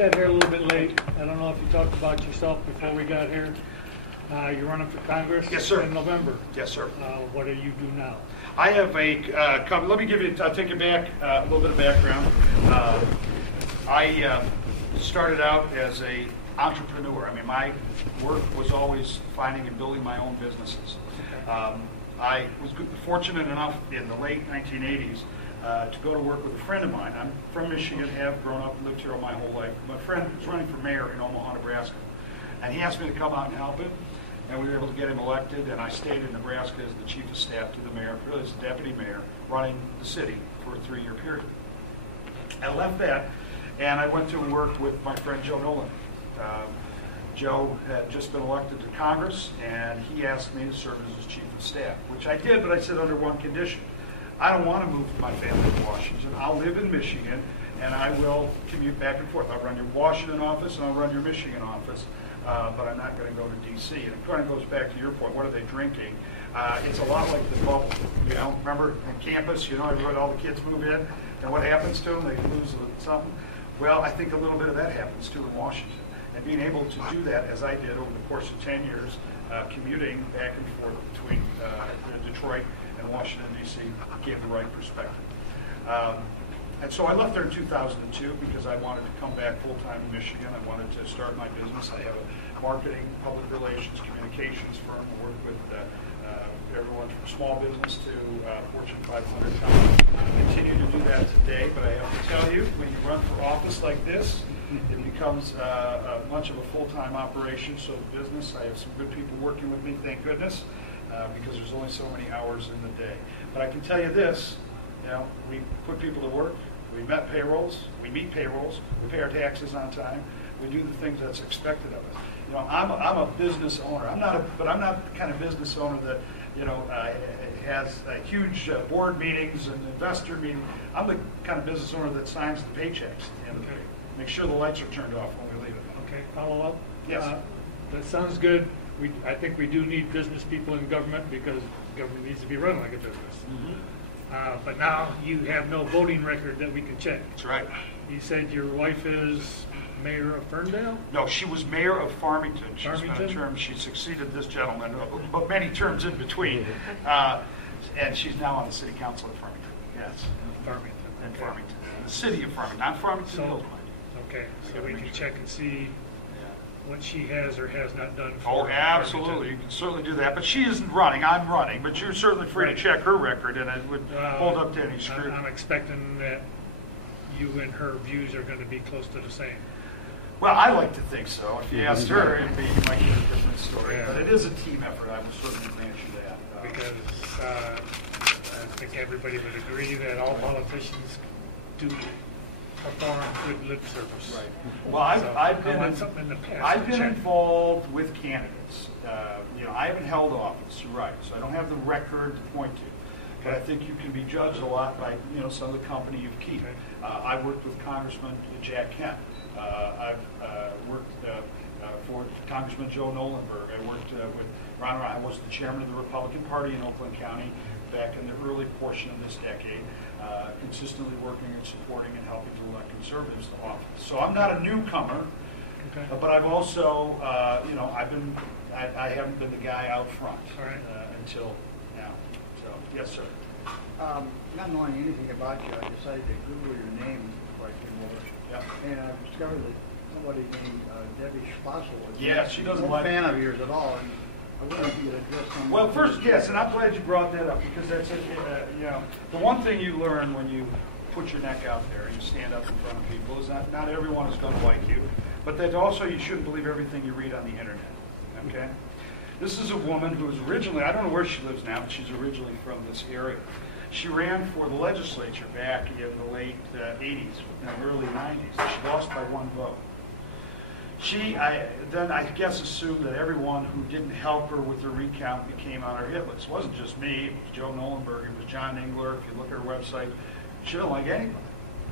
got here a little bit late. I don't know if you talked about yourself before we got here. You're running for Congress. Yes, sir. In November. Yes, sir. What do you do now? I have a company. Let me give you, I'll take you back a little bit of background. I started out as a entrepreneur. I mean, my work was always finding and building my own businesses. I was fortunate enough in the late 1980s to go to work with a friend of mine. I'm from Michigan, have grown up and lived here all my whole life. My friend was running for mayor in Omaha, Nebraska, and he asked me to come out and help him, and we were able to get him elected, and I stayed in Nebraska as the chief of staff to the mayor, really as the deputy mayor, running the city for a 3-year period. I left that, and I went to work with my friend Joe Nolan. Joe had just been elected to Congress, and he asked me to serve as his chief of staff, which I did, but I said under one condition. I don't want to move my family to Washington. I'll live in Michigan, and I will commute back and forth. I'll run your Washington office, and I'll run your Michigan office, but I'm not going to go to D.C. And it kind of goes back to your point, what are they drinking? It's a lot like the bubble, you know. Remember, on campus, you know, everybody, all the kids move in, and what happens to them? They lose something. Well, I think a little bit of that happens, too, in Washington. And being able to do that, as I did over the course of 10 years, commuting back and forth between Detroit and Washington, D.C., gave the right perspective. And so I left there in 2002 because I wanted to come back full-time in Michigan. I wanted to start my business. I have a marketing, public relations, communications firm. I work with everyone from small business to Fortune 500 companies. I continue to do that today, but I have to tell you, when you run for office like this, it becomes much of a full-time operation. So the business, I have some good people working with me, thank goodness, because there's only so many hours in the day. But I can tell you this, you know, we put people to work, we meet payrolls, we pay our taxes on time, we do the things that's expected of us. You know, I'm a business owner. But I'm not the kind of business owner that, you know, has huge board meetings and investor meetings. I'm the kind of business owner that signs the paychecks at the end of the day. Make sure the lights are turned off when we leave it. Okay, follow up? Yes. That sounds good. I think we do need business people in government because government needs to be run like a business. Mm-hmm. But now you have no voting record that we can check. That's right. You said your wife is mayor of Ferndale? No, she was mayor of Farmington. She Farmington? spent a term. She succeeded this gentleman, but many terms in between. And she's now on the city council of Farmington. Yes. Farmington. And Okay. Farmington. The city of Farmington, not Farmington So- Hills. Okay, so we can check and see what she has or has not done for Oh, absolutely. Farmington. You can certainly do that. But she isn't running. I'm running. But you're certainly free Right. to check her record, and it would hold up to any I'm scrutiny. expecting that you and her views are going to be close to the same. Well, I like to think so. If you asked her, it might be a different story. Yeah. But it is a team effort. I will certainly grant you that. Because I think everybody would agree that all politicians do perform good lip service. Right. Well, I've So, I been want something in the past I've to been check. involved with candidates. You know, I haven't held office. You're right. So I don't have the record to point to. But I think you can be judged a lot by, you know, some of the company you've kept. Okay. I worked with Congressman Jack Kemp. I've worked for Congressman Joe Nolenberg. I worked with Ron. I was the chairman of the Republican Party in Oakland County back in the early portion of this decade, consistently working and supporting and helping to elect conservatives to office. So I'm not a newcomer, Okay. but I've also, you know, I haven't been the guy out front All right. until now. So yes, sir. Not knowing anything about you, I decided to Google your name before I came over. Yep. And I discovered that somebody named Debbie Schlussel was Yeah, she doesn't no like fan of yours at all. And I wonder if you could address some. Well, first, yes, and I'm glad you brought that up because that's you know, the one thing you learn when you put your neck out there and you stand up in front of people is not everyone is going to like you, but that also you shouldn't believe everything you read on the internet. Okay, this is a woman who is originally, I don't know where she lives now, but she's originally from this area. She ran for the legislature back in the late 80s, early 90s. She lost by 1 vote. She, then I guess, assumed that everyone who didn't help her with her recount became on her hit list. It wasn't just me. It was Joe Nolenberg. It was John Engler. If you look at her website, she doesn't like anybody.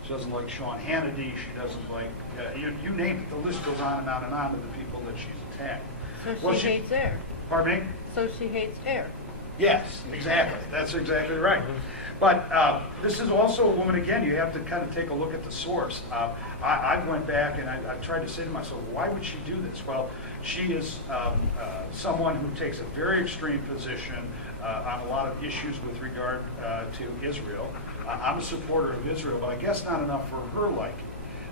She doesn't like Sean Hannity. She doesn't like, you name it. The list goes on and on and on of the people that she's attacked. So Well, she hates air. Pardon me? So she hates air. Yes, exactly. That's exactly right. But this is also a woman, again, you have to kind of take a look at the source. I went back and I tried to say to myself, why would she do this? Well, she is someone who takes a very extreme position on a lot of issues with regard to Israel. I'm a supporter of Israel, but I guess not enough for her liking.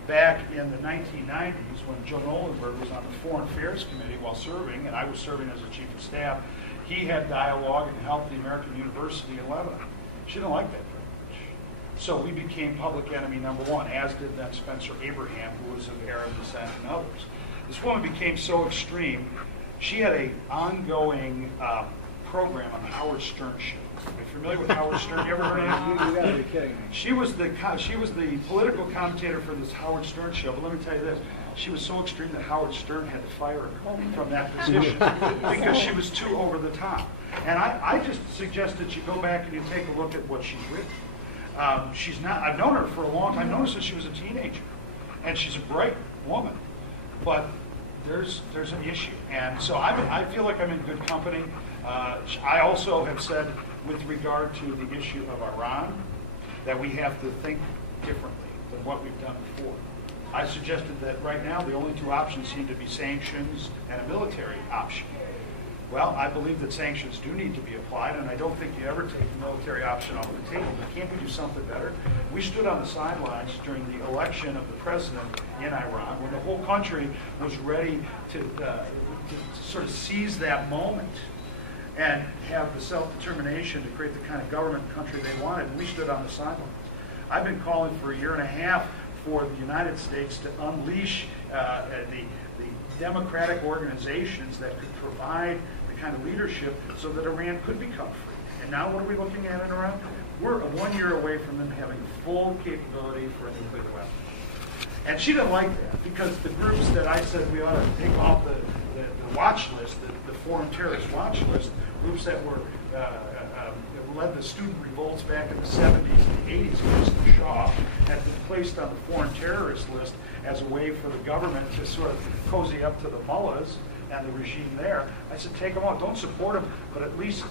Back in the 1990s, when Joe Nolenberg was on the Foreign Affairs Committee while serving, and I was serving as a chief of staff, he had dialogue and helped the American University in Lebanon. She didn't like that very much. So we became public enemy number one, as did then Spencer Abraham, who was of Arab descent, and others. This woman became so extreme, she had an ongoing program on the Howard Stern show. Are you familiar with Howard Stern? You ever heard of him? You gotta be kidding me. She was the political commentator for this Howard Stern show, but let me tell you this. She was so extreme that Howard Stern had to fire her from that position because she was too over the top. And I just suggest that you go back and you take a look at what she's written. She's not, I've known her for a long time. I've known her since she was a teenager. And she's a bright woman. But there's an issue. And so I feel like I'm in good company. I also have said with regard to the issue of Iran that we have to think differently than what we've done before. I suggested that right now the only two options seem to be sanctions and a military option. Well, I believe that sanctions do need to be applied, and I don't think you ever take the military option off the table. But can't we do something better? We stood on the sidelines during the election of the president in Iran when the whole country was ready to sort of seize that moment and have the self-determination to create the kind of government and country they wanted, and we stood on the sidelines. I've been calling for a year and a half for the United States to unleash the democratic organizations that could provide the kind of leadership so that Iran could become free. And now what are we looking at in Iran? We're 1 year away from them having full capability for a nuclear weapon. And she didn't like that because the groups that I said we ought to take off the watch list, the foreign terrorist watch list, groups that were led the student revolts back in the 70s and 80s against the Shah, had been placed on the foreign terrorist list as a way for the government to sort of cozy up to the mullahs and the regime there. I said, take them out. Don't support them, but at least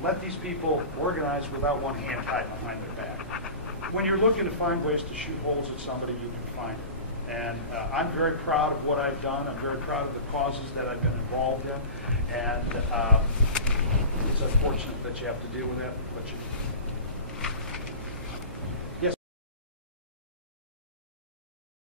let these people organize without one hand tied behind their back. When you're looking to find ways to shoot holes at somebody, you can find it. And I'm very proud of what I've done. I'm very proud of the causes that I've been involved in. And it's unfortunate that you have to deal with that, but you